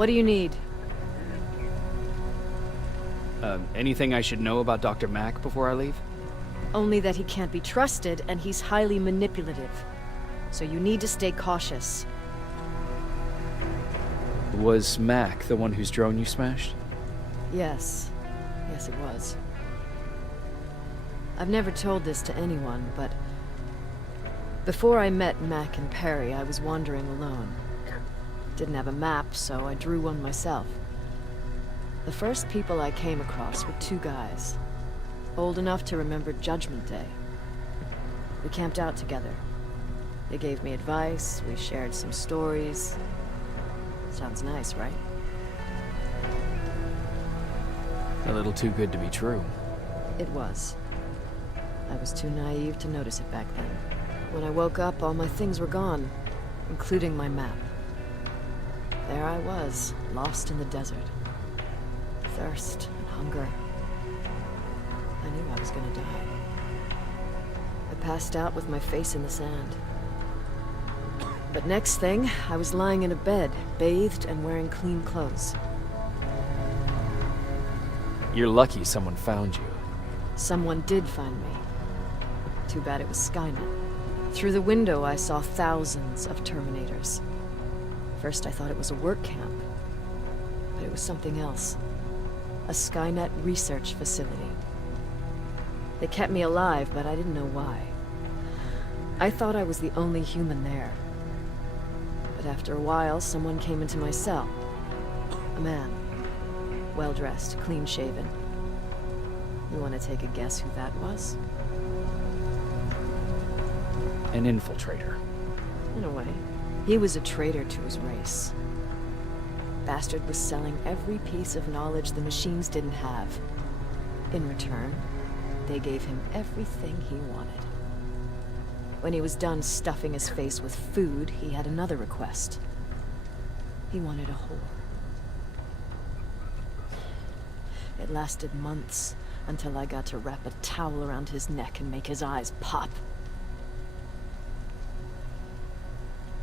What do you need? Anything I should know about Dr. Mack before I leave? Only that he can't be trusted, and he's highly manipulative. So you need to stay cautious. Was Mack the one whose drone you smashed? Yes. Yes, it was. I've never told this to anyone, but before I met Mac and Perry, I was wandering alone. Didn't have a map, so I drew one myself. The first people I came across were two guys, old enough to remember Judgment Day. We camped out together. They gave me advice, we shared some stories. Sounds nice, right? A little too good to be true. It was. I was too naive to notice it back then. When I woke up, all my things were gone, including my map. There I was, lost in the desert. Thirst and hunger. I knew I was gonna die. I passed out with my face in the sand. But next thing, I was lying in a bed, bathed and wearing clean clothes. You're lucky someone found you. Someone did find me. Too bad it was Skynet. Through the window, I saw thousands of Terminators. First, I thought it was a work camp. But it was something else. A Skynet research facility. They kept me alive, but I didn't know why. I thought I was the only human there. But after a while, someone came into my cell. A man. Well-dressed, clean-shaven. You want to take a guess who that was? An infiltrator. In a way. He was a traitor to his race. Bastard was selling every piece of knowledge the machines didn't have. In return, they gave him everything he wanted. When he was done stuffing his face with food, he had another request. He wanted a whore. It lasted months, until I got to wrap a towel around his neck and make his eyes pop.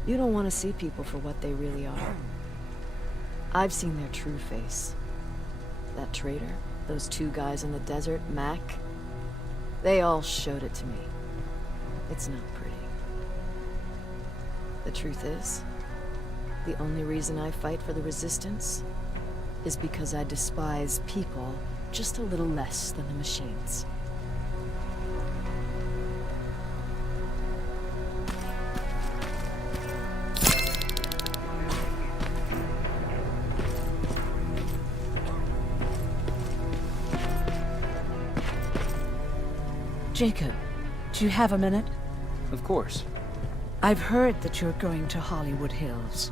You don't want to see people for what they really are. I've seen their true face. That traitor, those two guys in the desert, Mac, they all showed it to me. It's not pretty. The truth is, the only reason I fight for the Resistance is because I despise people just a little less than the machines. Jacob, do you have a minute? Of course. I've heard that you're going to Hollywood Hills.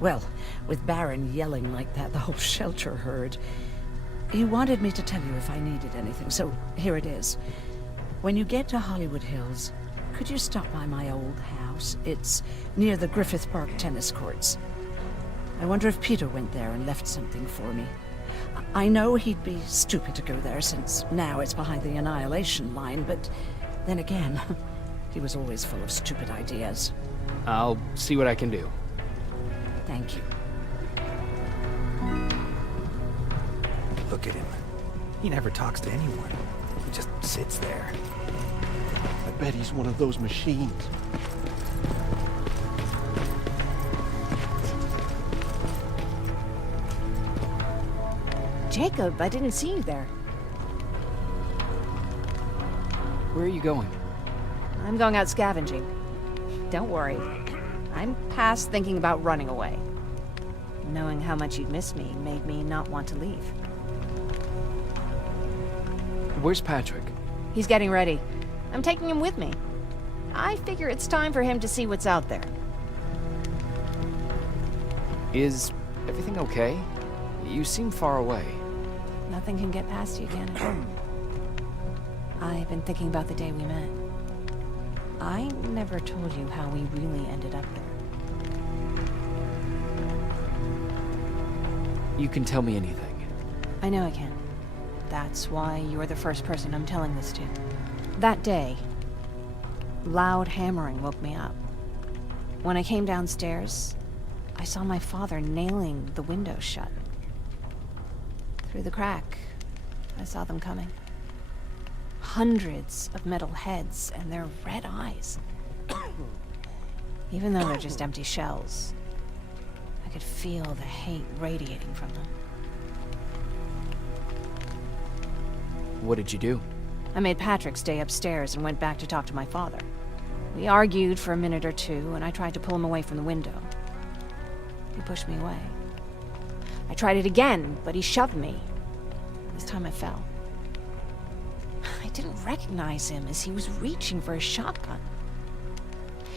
Well, with Baron yelling like that, the whole shelter heard. He wanted me to tell you if I needed anything, so here it is. When you get to Hollywood Hills, could you stop by my old house? It's near the Griffith Park tennis courts. I wonder if Peter went there and left something for me. I know he'd be stupid to go there, since now it's behind the Annihilation line, but then again, he was always full of stupid ideas. I'll see what I can do. Thank you. Look at him. He never talks to anyone. He just sits there. I bet he's one of those machines. Jacob, I didn't see you there. Where are you going? I'm going out scavenging. Don't worry. I'm past thinking about running away. Knowing how much you'd miss me made me not want to leave. Where's Patrick? He's getting ready. I'm taking him with me. I figure it's time for him to see what's out there. Is everything okay? You seem far away. Nothing can get past you, can it? I've been thinking about the day we met. I never told you how we really ended up there. You can tell me anything. I know I can. That's why you're the first person I'm telling this to. That day, loud hammering woke me up. When I came downstairs, I saw my father nailing the window shut. Through the crack, I saw them coming. Hundreds of metal heads and their red eyes. Even though they're just empty shells, I could feel the hate radiating from them. What did you do? I made Patrick stay upstairs and went back to talk to my father. We argued for a minute or two, and I tried to pull him away from the window. He pushed me away. I tried it again, but he shoved me. This time I fell. I didn't recognize him as he was reaching for a shotgun.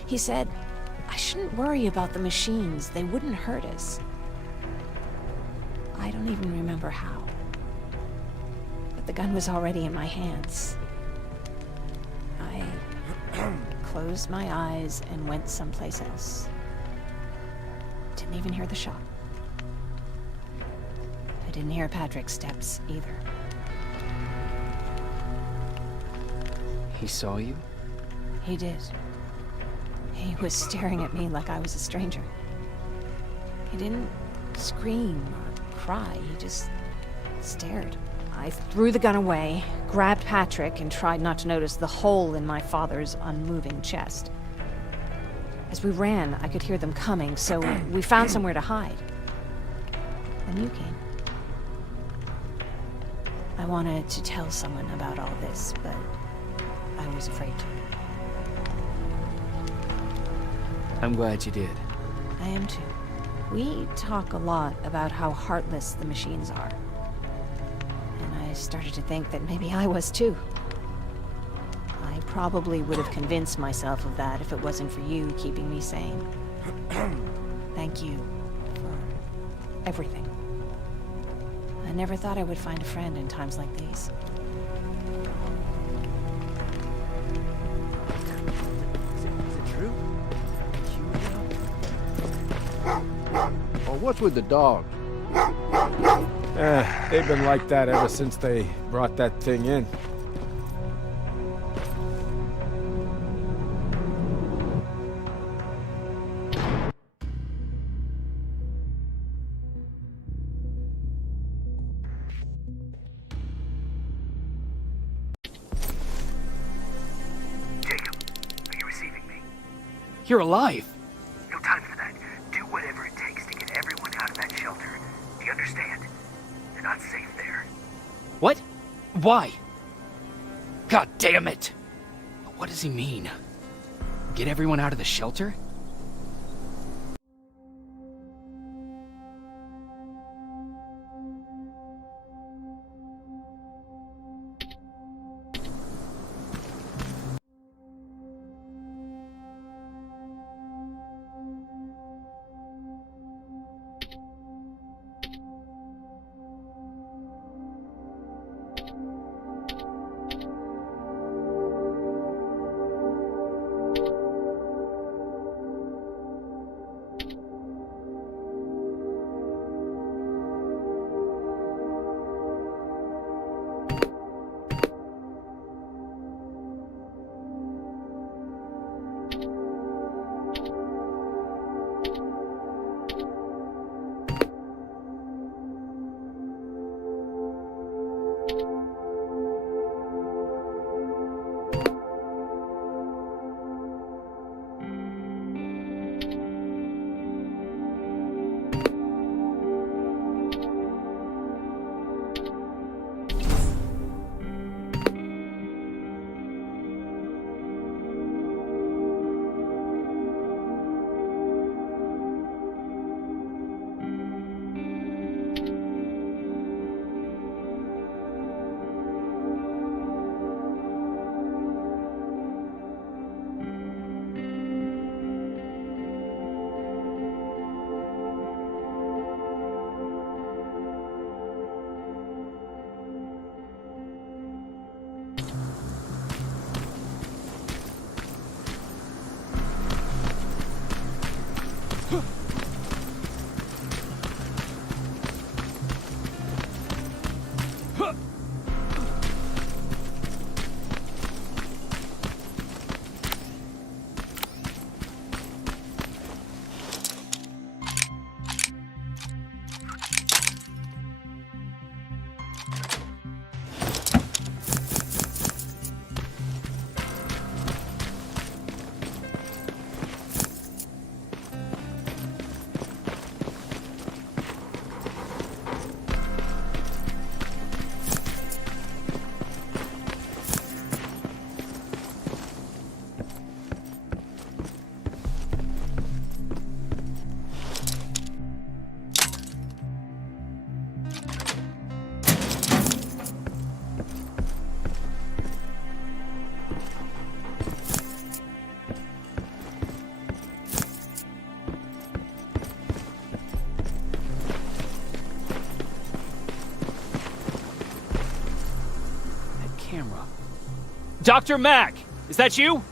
He said, I shouldn't worry about the machines. They wouldn't hurt us. I don't even remember how. But the gun was already in my hands. I closed my eyes and went someplace else. Didn't even hear the shot. I didn't hear Patrick's steps either. He saw you? He did. He was staring at me like I was a stranger. He didn't scream or cry, he just stared. I threw the gun away, grabbed Patrick, and tried not to notice the hole in my father's unmoving chest. As we ran, I could hear them coming, so we found somewhere to hide. Then you came. I wanted to tell someone about all this, but I was afraid to. I'm glad you did. I am too. We talk a lot about how heartless the machines are. And I started to think that maybe I was too. I probably would have convinced myself of that if it wasn't for you keeping me sane. Thank you for everything. I never thought I would find a friend in times like these. Is it true? Oh, what's with the dogs? They've been like that ever since they brought that thing in. Jacob, are you receiving me? You're alive! No time for that. Do whatever it takes to get everyone out of that shelter. Do you understand? They're not safe there. What? Why? God damn it! What does he mean? Get everyone out of the shelter? Dr. Mack, is that you?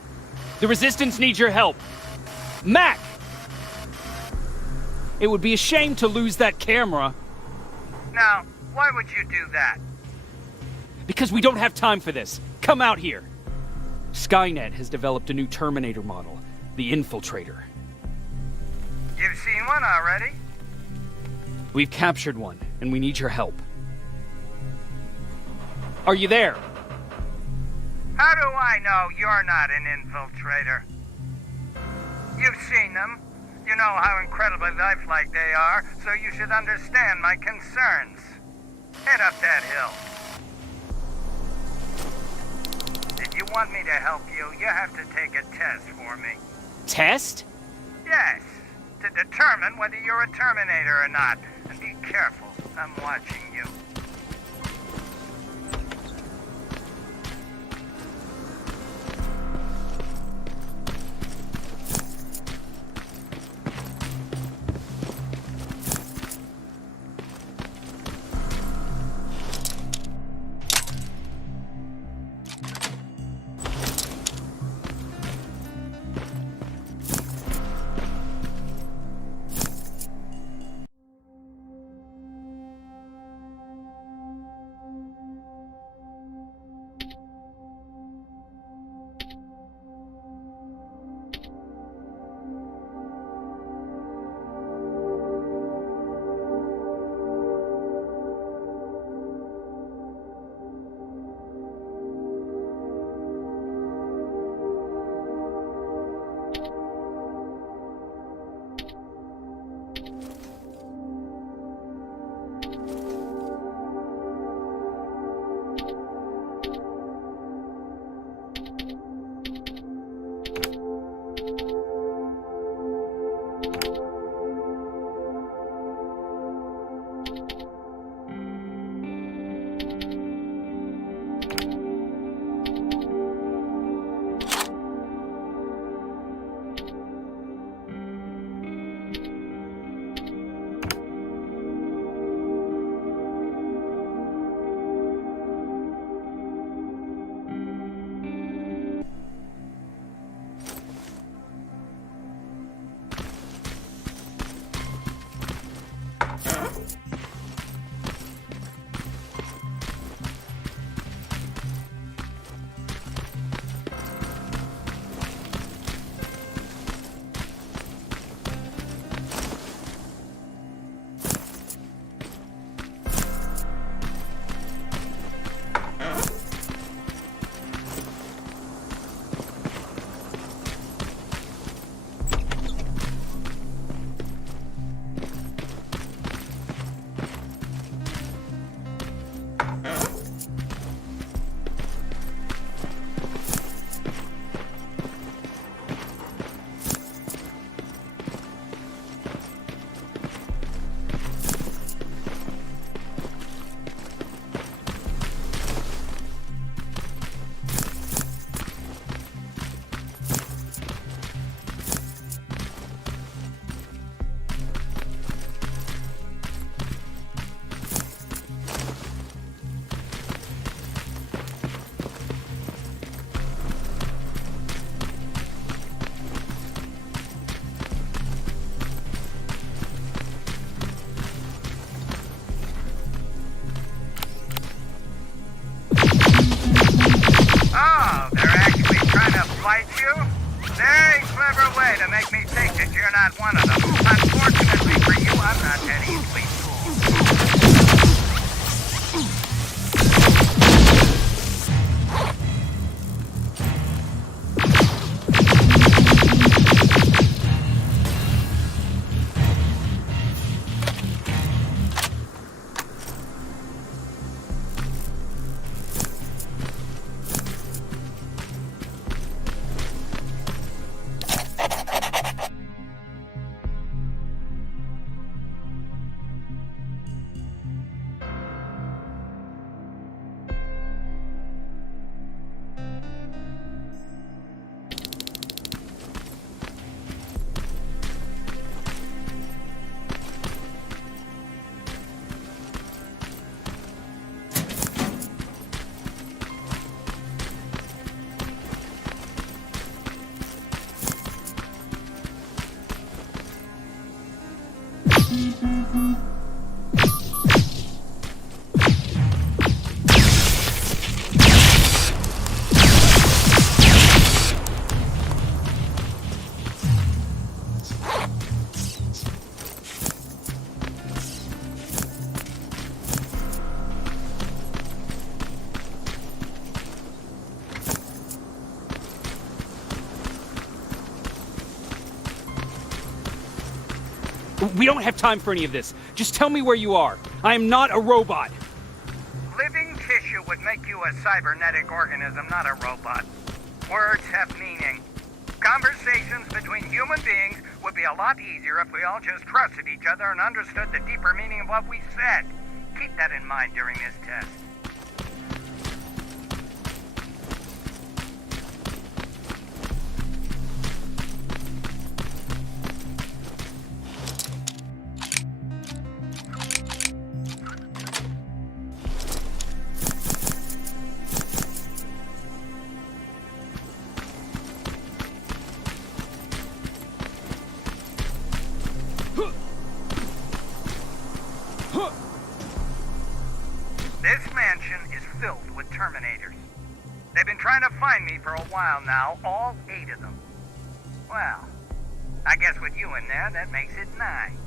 The Resistance needs your help. Mack! It would be a shame to lose that camera. Now, why would you do that? Because we don't have time for this. Come out here. Skynet has developed a new Terminator model, the Infiltrator. You've seen one already? We've captured one, and we need your help. Are you there? How do I know you're not an infiltrator? You've seen them. You know how incredibly lifelike they are, so you should understand my concerns. Head up that hill. If you want me to help you, you have to take a test for me. Test? Yes, to determine whether you're a Terminator or not. And be careful, I'm watching you. not one of them. Unfortunately for you, I'm not that easily fooled. We don't have time for any of this. Just tell me where you are. I am not a robot. Living tissue would make you a cybernetic organism, not a robot. Words have meaning. Conversations between human beings would be a lot easier if we all just trusted each other and understood the deeper meaning of what we said. Keep that in mind during this test. This mansion is filled with Terminators. They've been trying to find me for a while now, all 8 of them. Well, I guess with you in there, that makes it 9.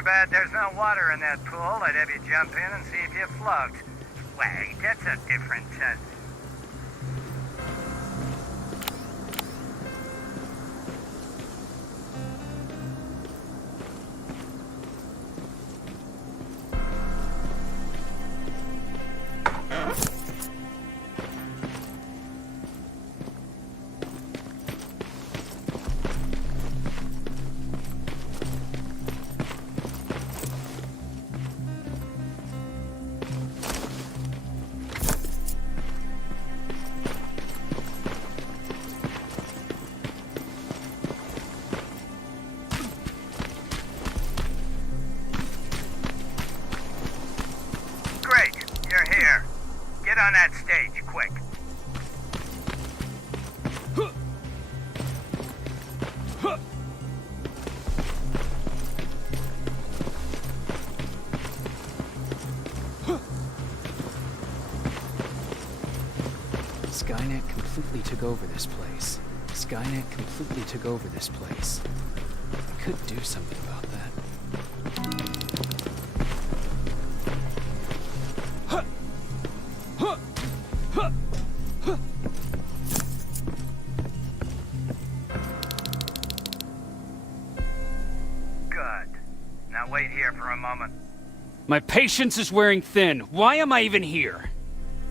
Too bad there's no water in that pool. I'd have you jump in and see if you float. Wait, that's a different test. On that stage, quick. Skynet completely took over this place. Skynet completely took over this place. I could do something about that. Wait here for a moment. My patience is wearing thin. Why am I even here?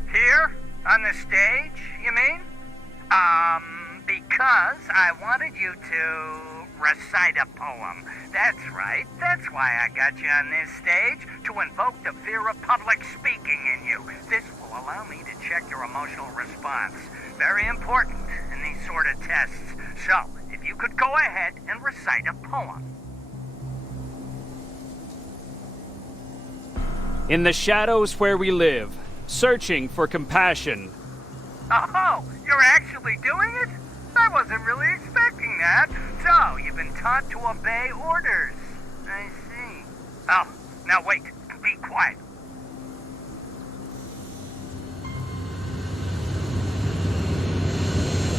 Here? On the stage, you mean? Because I wanted you to recite a poem. That's right. That's why I got you on this stage, to invoke the fear of public speaking in you. This will allow me to check your emotional response. Very important in these sort of tests. So, if you could go ahead and recite a poem. In the shadows where we live, searching for compassion. Oh, you're actually doing it? I wasn't really expecting that. So, you've been taught to obey orders. I see. Oh, now wait. Be quiet.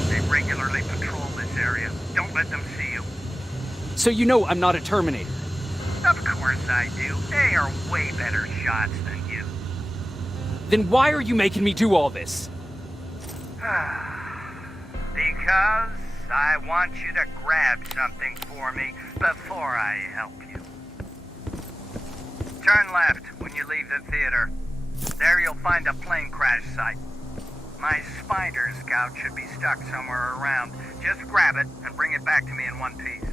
They regularly patrol this area. Don't let them see you. So you know I'm not a Terminator? Of course I do. They are way better shots than you. Then why are you making me do all this? Because I want you to grab something for me before I help you. Turn left when you leave the theater. There you'll find a plane crash site. My spider scout should be stuck somewhere around. Just grab it and bring it back to me in one piece.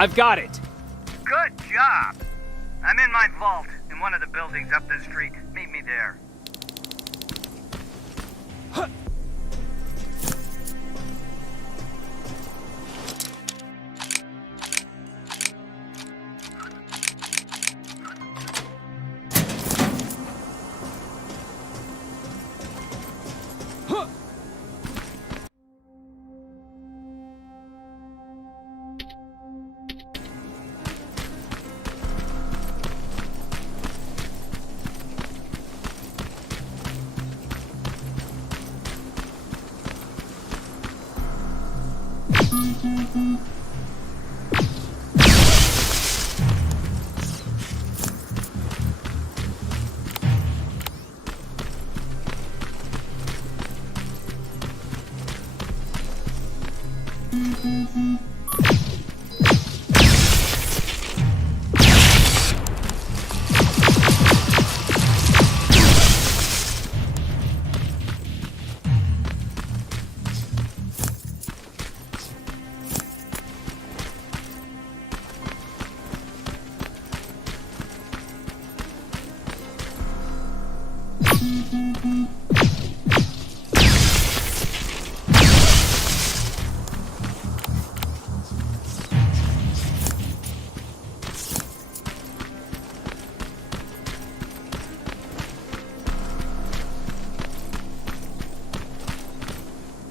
I've got it. Good job. I'm in my vault in one of the buildings up the street. Meet me there.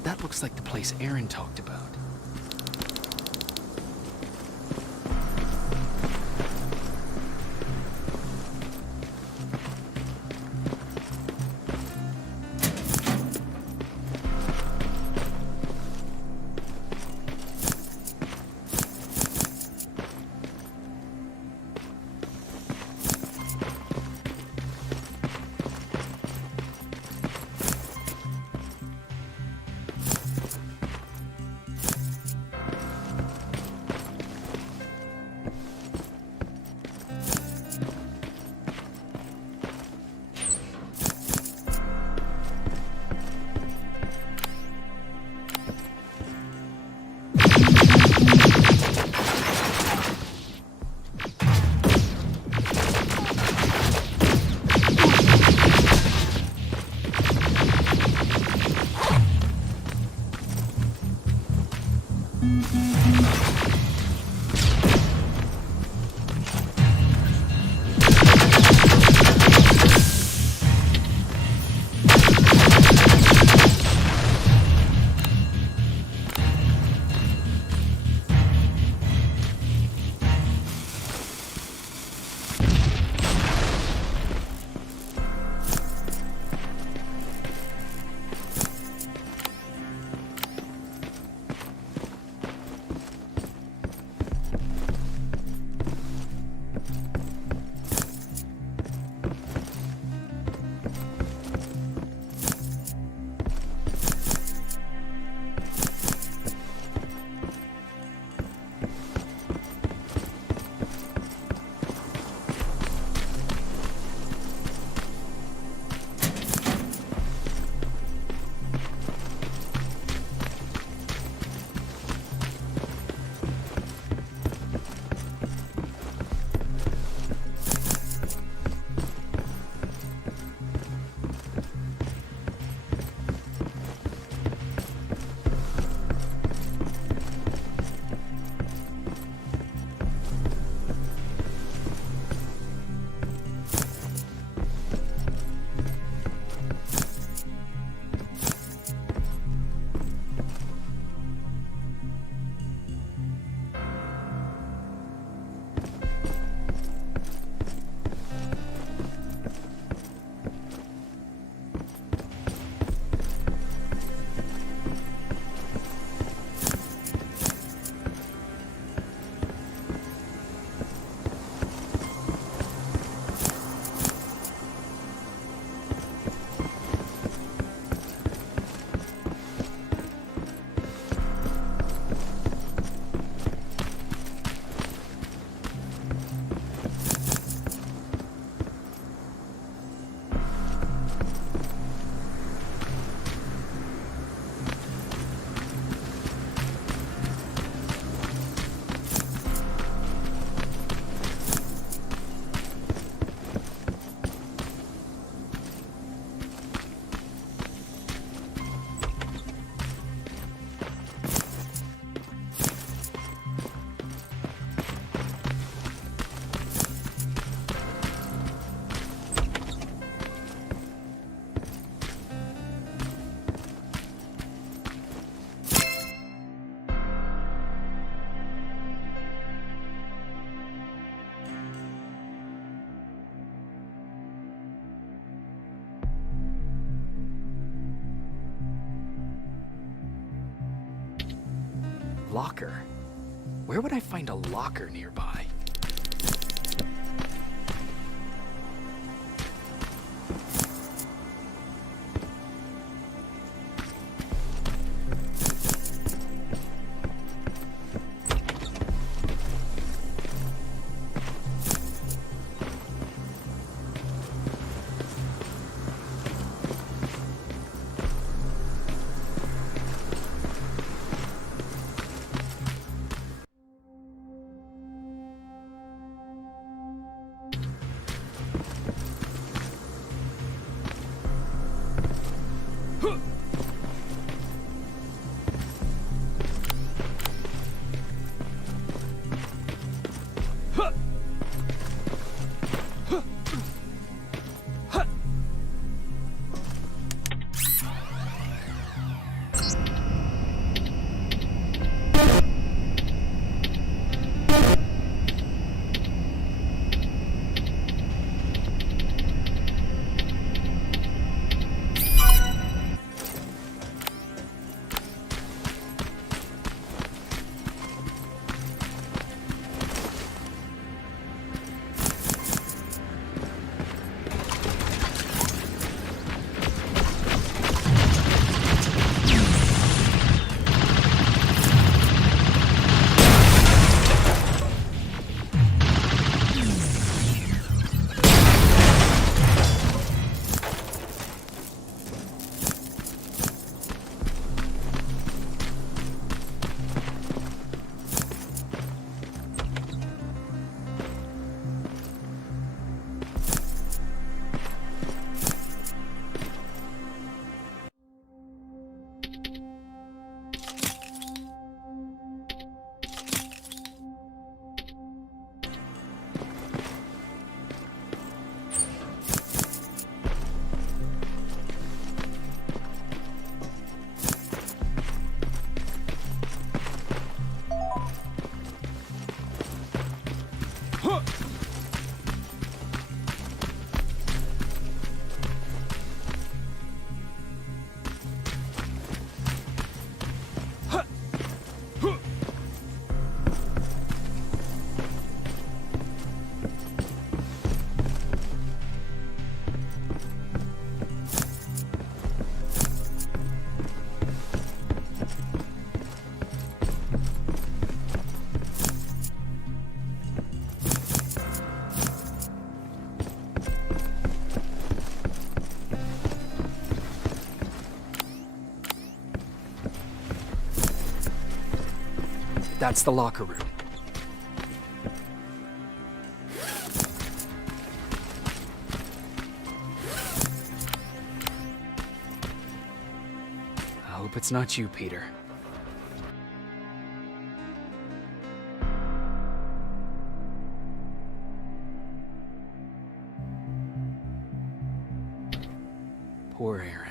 That looks like the place Aaron talked about. locker. Where would I find a locker nearby? That's the locker room. I hope it's not you, Peter. Poor Aaron.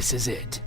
This is it.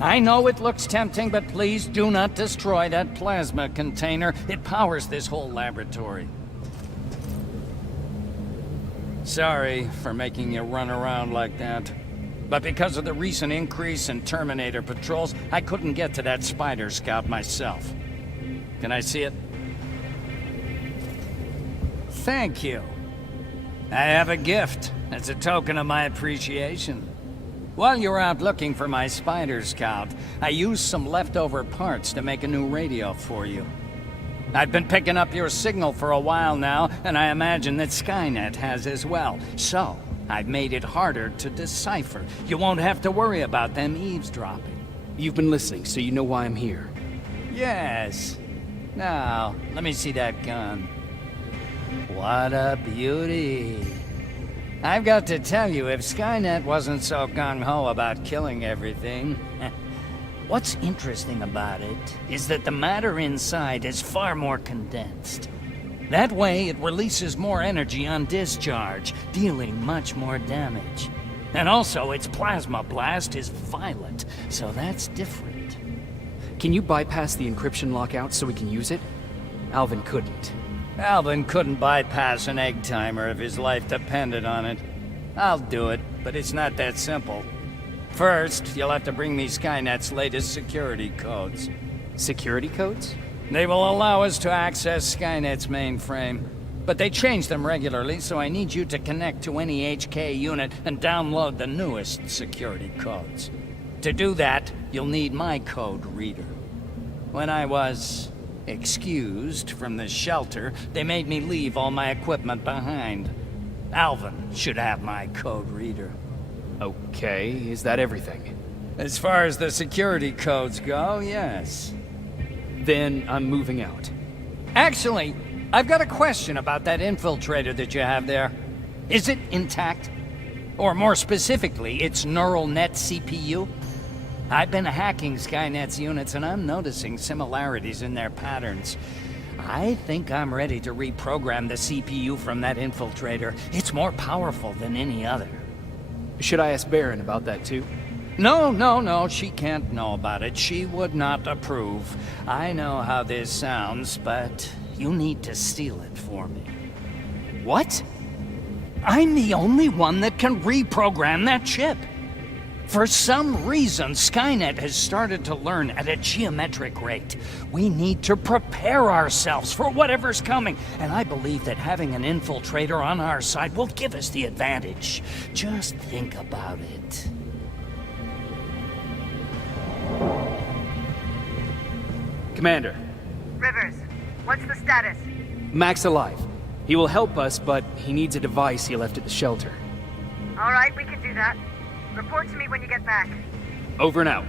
I know it looks tempting, but please do not destroy that plasma container. It powers this whole laboratory. Sorry for making you run around like that. But because of the recent increase in Terminator patrols, I couldn't get to that Spider Scout myself. Can I see it? Thank you. I have a gift as a token of my appreciation. While you were out looking for my Spider Scout, I used some leftover parts to make a new radio for you. I've been picking up your signal for a while now, and I imagine that Skynet has as well. So, I've made it harder to decipher. You won't have to worry about them eavesdropping. You've been listening, so you know why I'm here. Yes. Now, let me see that gun. What a beauty. I've got to tell you, if Skynet wasn't so gung-ho about killing everything... What's interesting about it is that the matter inside is far more condensed. That way, it releases more energy on discharge, dealing much more damage. And also, its plasma blast is violent, so that's different. Can you bypass the encryption lockout so we can use it? Alvin couldn't. Alvin couldn't bypass an egg timer if his life depended on it. I'll do it, but it's not that simple. First, you'll have to bring me Skynet's latest security codes. Security codes? They will allow us to access Skynet's mainframe. But they change them regularly, so I need you to connect to any HK unit and download the newest security codes. To do that, you'll need my code reader. When I was excused from the shelter, they made me leave all my equipment behind. Alvin should have my code reader. Okay, is that everything? As far as the security codes go, yes. Then I'm moving out. Actually, I've got a question about that infiltrator that you have there. Is it intact? Or more specifically, its neural net CPU? I've been hacking Skynet's units and I'm noticing similarities in their patterns. I think I'm ready to reprogram the CPU from that infiltrator. It's more powerful than any other. Should I ask Baron about that too? No, she can't know about it. She would not approve. I know how this sounds, but you need to steal it for me. What? I'm the only one that can reprogram that chip. For some reason, Skynet has started to learn at a geometric rate. We need to prepare ourselves for whatever's coming, and I believe that having an infiltrator on our side will give us the advantage. Just think about it. Commander. Rivers, what's the status? Mac's alive. He will help us, but he needs a device he left at the shelter. All right, we can do that. Report to me when you get back. Over and out.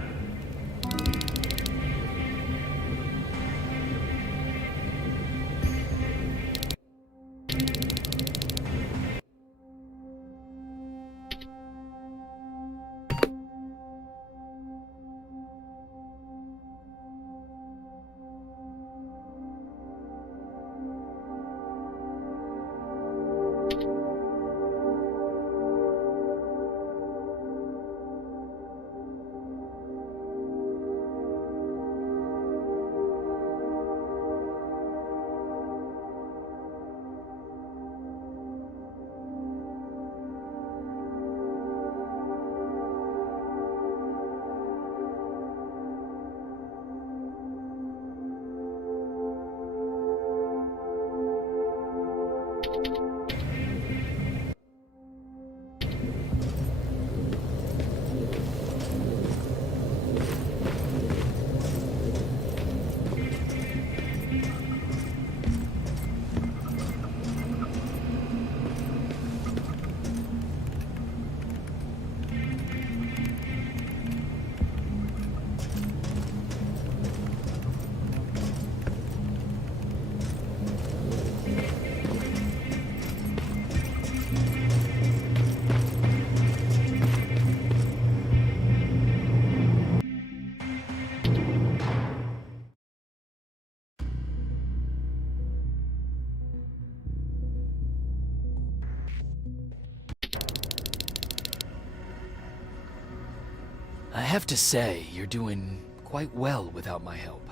I have to say, you're doing quite well without my help.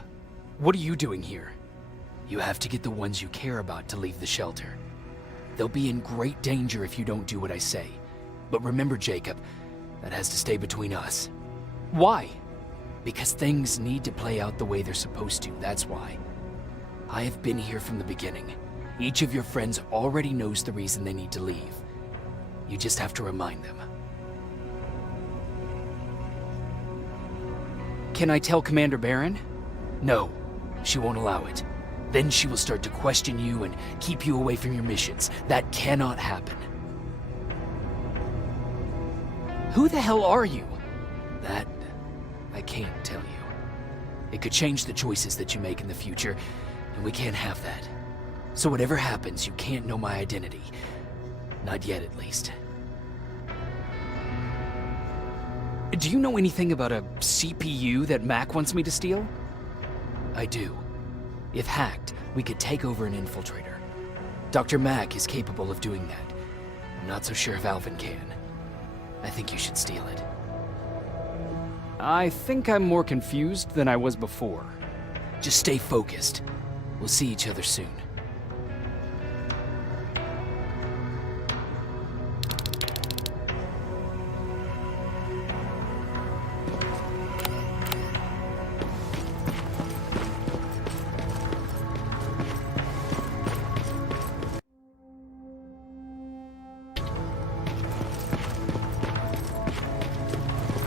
What are you doing here? You have to get the ones you care about to leave the shelter. They'll be in great danger if you don't do what I say. But remember, Jacob, that has to stay between us. Why? Because things need to play out the way they're supposed to, that's why. I have been here from the beginning. Each of your friends already knows the reason they need to leave. You just have to remind them. Can I tell Commander Barron? No, she won't allow it. Then she will start to question you and keep you away from your missions. That cannot happen. Who the hell are you? That I can't tell you. It could change the choices that you make in the future, and we can't have that. So whatever happens, you can't know my identity. Not yet, at least. Do you know anything about a CPU that Mac wants me to steal? I do. If hacked, we could take over an infiltrator. Dr. Mac is capable of doing that. I'm not so sure if Alvin can. I think you should steal it. I think I'm more confused than I was before. Just stay focused. We'll see each other soon.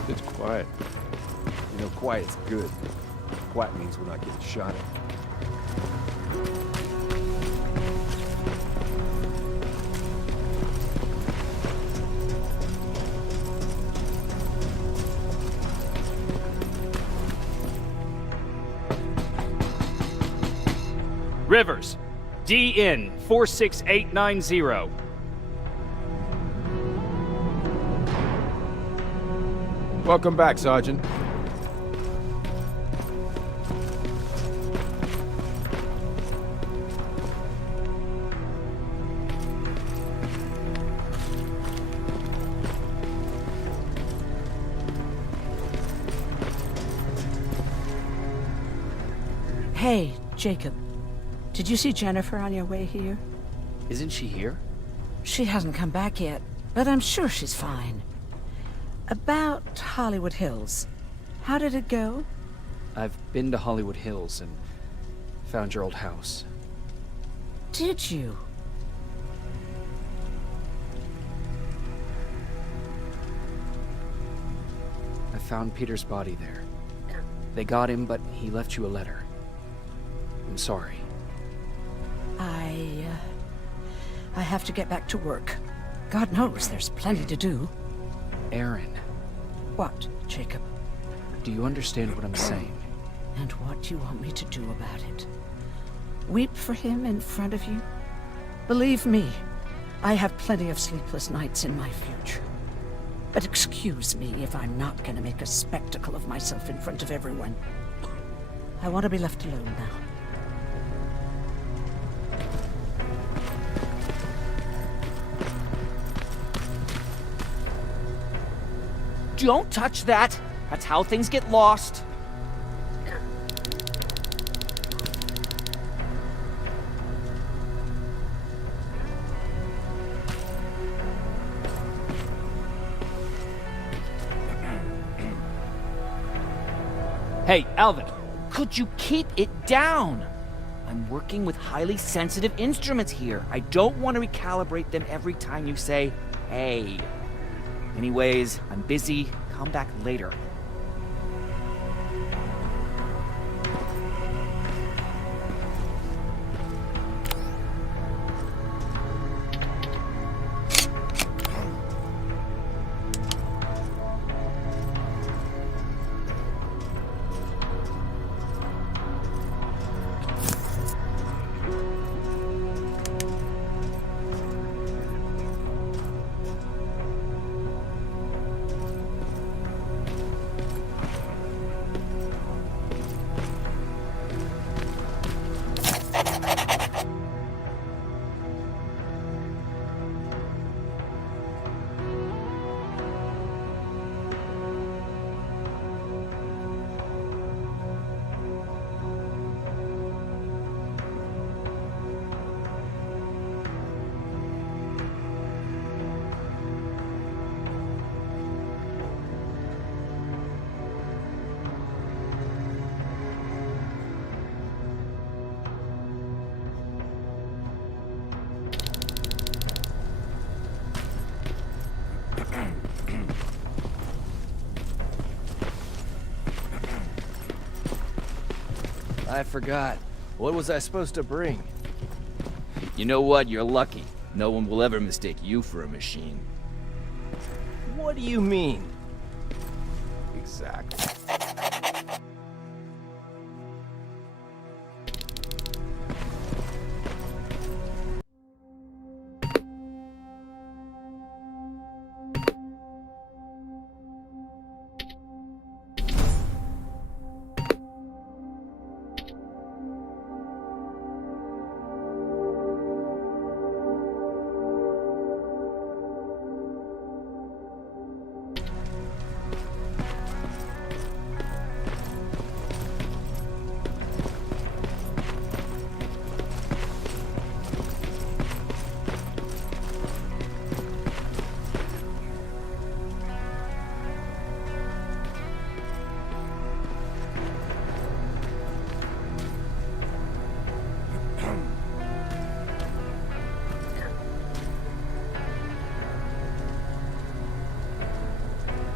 It's quiet. You know, quiet's good. Quiet means we're not getting shot at. Rivers, DN 46890. Welcome back, Sergeant. Hey, Jacob. Did you see Jennifer on your way here? Isn't she here? She hasn't come back yet, but I'm sure she's fine. About Hollywood Hills. How did it go? I've been to Hollywood Hills and found your old house. Did you? I found Peter's body there. They got him, but he left you a letter. I'm sorry. I have to get back to work. God knows there's plenty to do. Aaron, What, Jacob? do you understand what I'm saying? And what do you want me to do about it? Weep for him in front of you? Believe me, I have plenty of sleepless nights in my future. But excuse me if I'm not gonna make a spectacle of myself in front of everyone. I want to be left alone now. Don't touch that! That's how things get lost. Hey, Alvin! Could you keep it down? I'm working with highly sensitive instruments here. I don't want to recalibrate them every time you say, hey. Anyways, I'm busy. Come back later. I forgot. What was I supposed to bring? You know what? You're lucky. No one will ever mistake you for a machine. What do you mean? Exactly.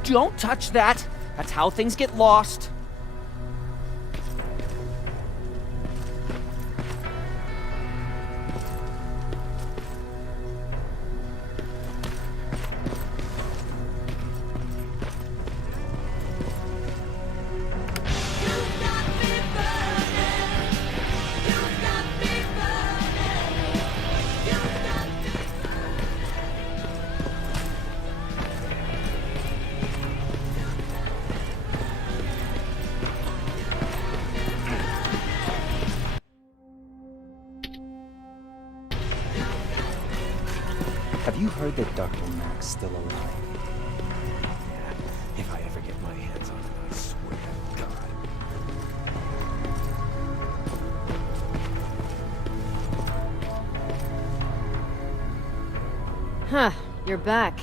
Don't touch that! That's how things get lost. Have you heard that Dr. Mack's still alive? Yeah, if I ever get my hands on him, I swear to God. Huh, you're back.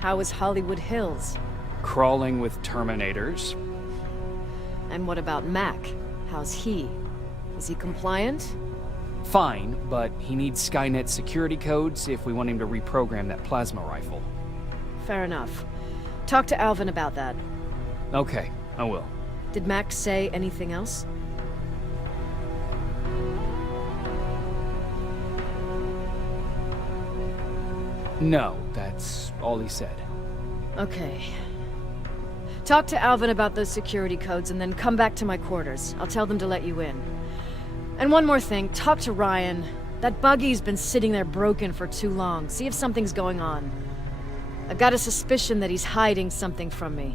How was Hollywood Hills? Crawling with Terminators. And what about Mac? How's he? Is he compliant? Fine, but he needs Skynet security codes if we want him to reprogram that plasma rifle. Fair enough. Talk to Alvin about that. Okay, I will. Did Mac say anything else? No, that's all he said. Okay. Talk to Alvin about those security codes and then come back to my quarters. I'll tell them to let you in. And one more thing, talk to Ryan. That buggy's been sitting there broken for too long. See if something's going on. I've got a suspicion that he's hiding something from me.